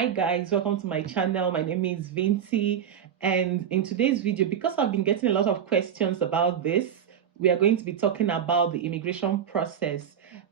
Hi guys, welcome to my channel. My name is Vinci, and in today's video, because I've been getting a lot of questions about this, we are going to be talking about the immigration process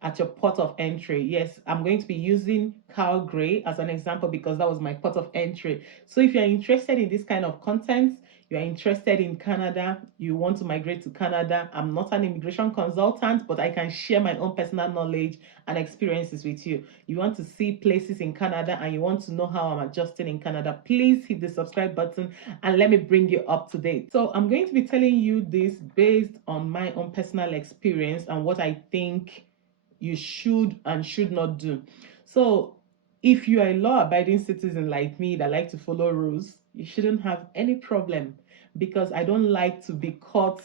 at your port of entry. Yes, I'm going to be using Calgary as an example because that was my port of entry. So if you're interested in this kind of content, you're interested in Canada, you want to migrate to Canada, I'm not an immigration consultant, but I can share my own personal knowledge and experiences with you. You want to see places in Canada and you want to know how I'm adjusting in Canada, please hit the subscribe button and let me bring you up to date. So I'm going to be telling you this based on my own personal experience and what I think you should and should not do. So if you are a law-abiding citizen like me that like to follow rules, you shouldn't have any problem, because I don't like to be caught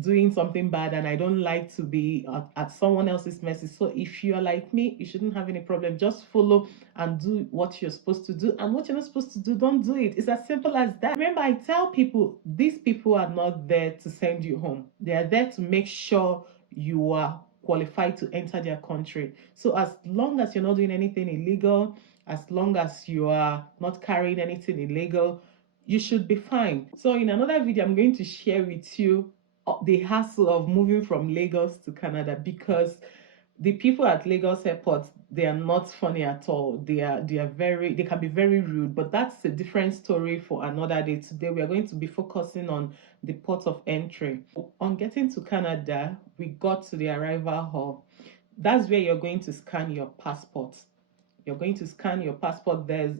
doing something bad and I don't like to be at someone else's mercy. So if you're like me, you shouldn't have any problem. Just follow and do what you're supposed to do, and what you're not supposed to do, don't do it. It's as simple as that. Remember, I tell people, these people are not there to send you home. They are there to make sure you are qualified to enter their country. So as long as you're not doing anything illegal, as long as you are not carrying anything illegal, you should be fine. So in another video, I'm going to share with you the hassle of moving from Lagos to Canada, because the people at Lagos Airport, they are not funny at all. They can be very rude, but that's a different story for another day. Today we are going to be focusing on the port of entry. On getting to Canada, we got to the arrival hall. That's where you're going to scan your passport. You're going to scan your passport. There's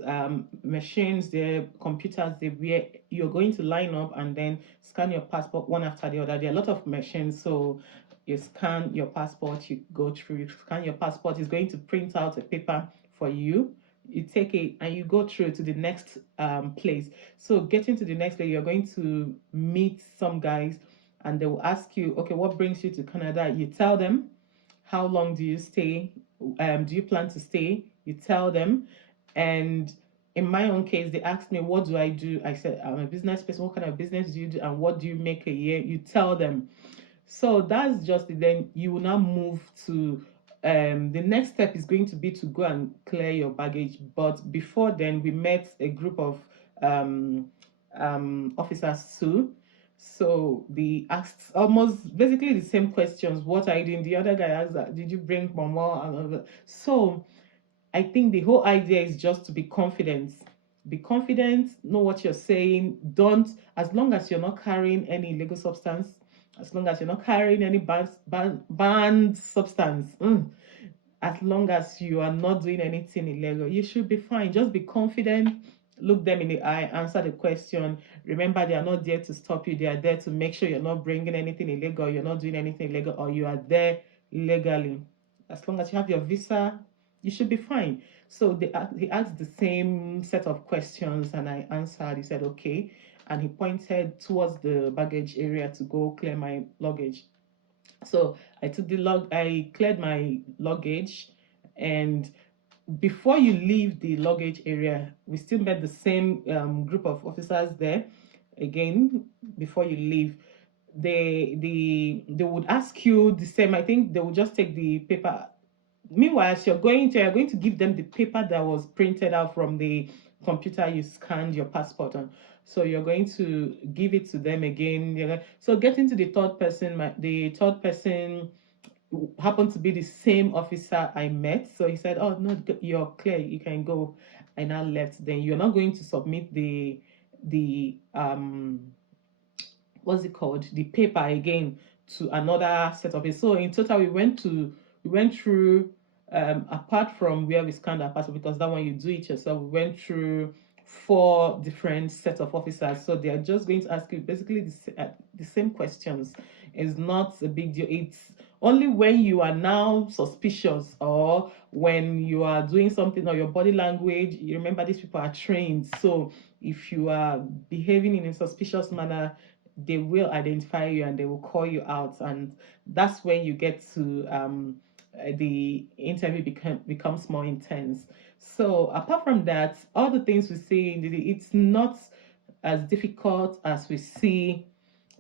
machines there, computers there, where you're going to line up and then scan your passport one after the other. There are a lot of machines, so you scan your passport, you go through, you scan your passport. It's going to print out a paper for you. You take it and you go through to the next place. So getting to the next place, you're going to meet some guys and they will ask you, okay, what brings you to Canada? You tell them. How long do you stay? Do you plan to stay? You tell them. And in my own case, they asked me, what do I do? I said, I'm a business person. What kind of business do you do? And what do you make a year? You tell them. So that's just it. Then you will now move to the next step is going to be to go and clear your baggage. But before then, we met a group of officers too. So they asked almost basically the same questions. What are you doing? The other guy asked, did you bring mama? So I think the whole idea is just to be confident. Be confident, know what you're saying. Don't, as long as you're not carrying any illegal substance, as long as you're not carrying any banned substance, as long as you are not doing anything illegal, you should be fine. Just be confident, look them in the eye, answer the question. Remember, they are not there to stop you. They are there to make sure you're not bringing anything illegal, you're not doing anything illegal, or you are there legally. As long as you have your visa, you should be fine. So he asked the same set of questions and I answered. He said, okay. And he pointed towards the baggage area to go clear my luggage. So I cleared my luggage, and before you leave the luggage area, we still met the same group of officers there. Again, before you leave, they would ask you the same. I think they would just take the paper. Meanwhile, as you're going to give them the paper that was printed out from the computer you scanned your passport on. So you're going to give it to them again. So getting to the third person, the third person happened to be the same officer I met. So he said, oh no, you're clear, you can go. I now left. Then you're not going to submit the what's it called, the paper again to another set of it. So in total we went through apart from where we scanned our passport, because that one you do it yourself, we went through 4 different sets of officers. So they are just going to ask you basically the same questions. It's not a big deal. It's only when you are now suspicious, or when you are doing something, or your body language, you remember these people are trained. So if you are behaving in a suspicious manner, they will identify you and they will call you out, and that's when you get to the interview becomes more intense. So apart from that, all the things we see, it's not as difficult as we see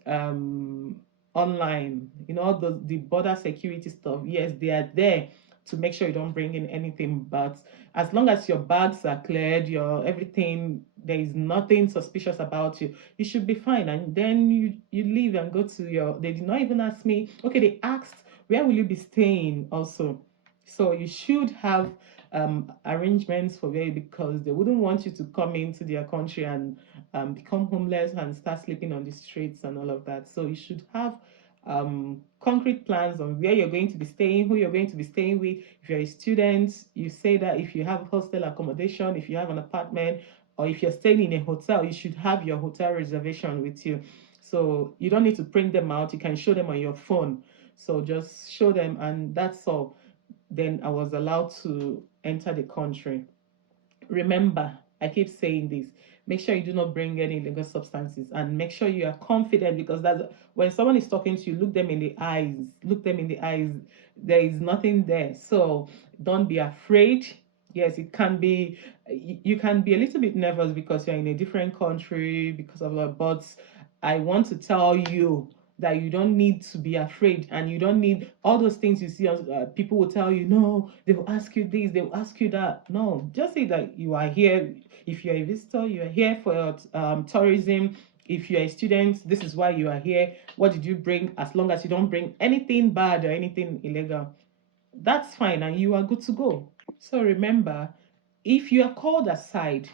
online. You know, the border security stuff, yes, they are there to make sure you don't bring in anything. But as long as your bags are cleared, your everything, there is nothing suspicious about you, you should be fine. And then you leave and go to your. They did not even ask me. Okay, they asked where will you be staying also. So you should have arrangements for where, because they wouldn't want you to come into their country and become homeless and start sleeping on the streets and all of that. So you should have concrete plans on where you're going to be staying, who you're going to be staying with. If you're a student, you say that if you have hostel accommodation, if you have an apartment, or if you're staying in a hotel, you should have your hotel reservation with you. So you don't need to print them out. You can show them on your phone. So just show them, and that's all. Then I was allowed to enter the country. Remember, I keep saying this. Make sure you do not bring any illegal substances, and make sure you are confident, because that's when someone is talking to you, look them in the eyes. Look them in the eyes. There is nothing there. So don't be afraid. Yes, it can be, you can be a little bit nervous because you're in a different country because of that, but I want to tell you that you don't need to be afraid, and you don't need all those things you see. People will tell you, no, they will ask you this, they will ask you that. No, just say that you are here. If you're a visitor, you are here for tourism. If you're a student, this is why you are here. What did you bring? As long as you don't bring anything bad or anything illegal, that's fine, and you are good to go. So remember, if you are called aside,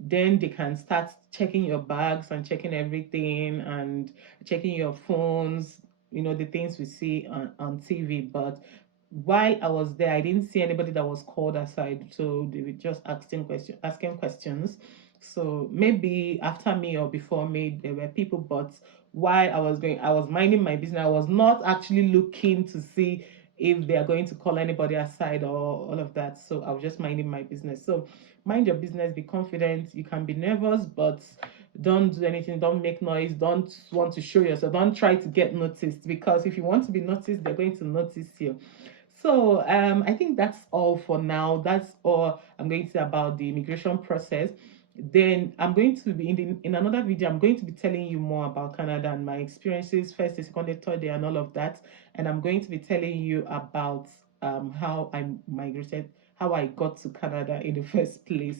then they can start checking your bags and checking everything and checking your phones, the things we see on TV. But while I was there, I didn't see anybody that was called aside. So they were just asking questions. So maybe after me or before me, there were people, but while I was minding my business. I was not actually looking to see if they are going to call anybody aside or all of that. So I was just minding my business. So mind your business, be confident. You can be nervous, but don't do anything, don't make noise, don't want to show yourself, don't try to get noticed, because if you want to be noticed, they're going to notice you. So I think that's all for now. That's all I'm going to say about the immigration process. Then I'm going to be in another video. I'm going to be telling you more about Canada and my experiences, first day, second day, third day, and all of that. And I'm going to be telling you about how I migrated, how I got to Canada in the first place.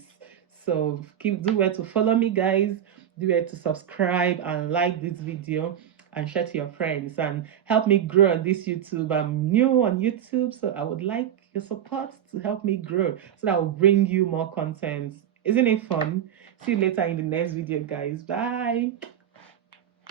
So do well to follow me, guys. Do well to subscribe and like this video and share to your friends and help me grow on this YouTube. I'm new on YouTube, so I would like your support to help me grow so that I'll bring you more content. Isn't it fun? See you later in the next video, guys. Bye.